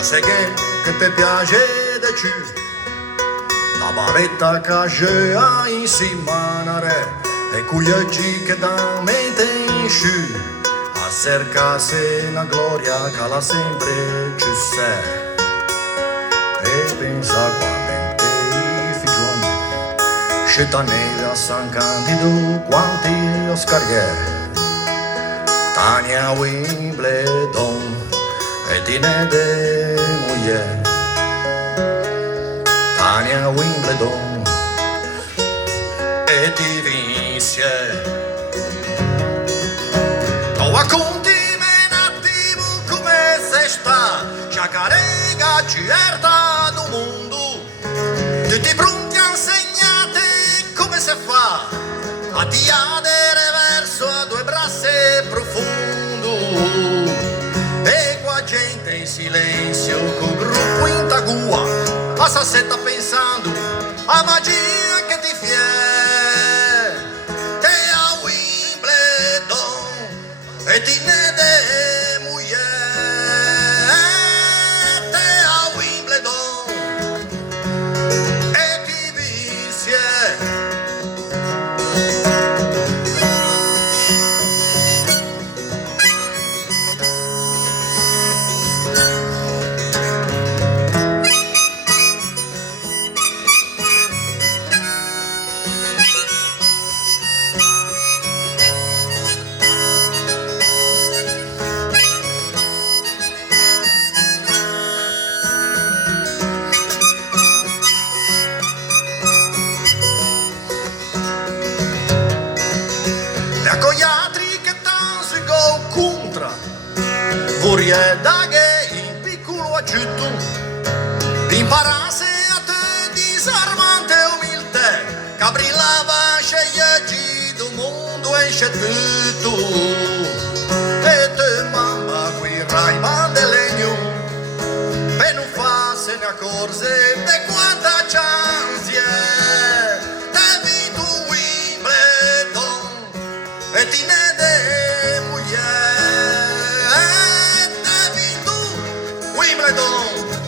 cose che ti piace di più. La baretta che c'è insieme a re e cugliacci che da mente in sciù a cercarsi una gloria che la sempre ci sei. E pensa quando in te i figlioni scelta neve a San Candido quanti Oscariere Tania Wimbledon e Tine de Mujer Tania Wimbledon e ti vinse. Tu raccontimi un attimo come se sta Sciacarega certa do mondo, tutti pronti a insegnate come si fa a diadere verso a due braccia profondo. E qua gente in silenzio col gruppo in tagua a sassetta pensando a magia che ti fie te a Wimbledon e ti ne de mujer te a Wimbledon e ti vinse. E con gli altri che tanto contra vorrei dare in piccolo aggiunto imparasse a te disarmante umiltà che brillava scegli del mondo e tutto e te mamma qui rai manda legno per non farsi ne accorse di quanta chance te vinto Wimbledon e ti ne de mujer te vinto Wimbledon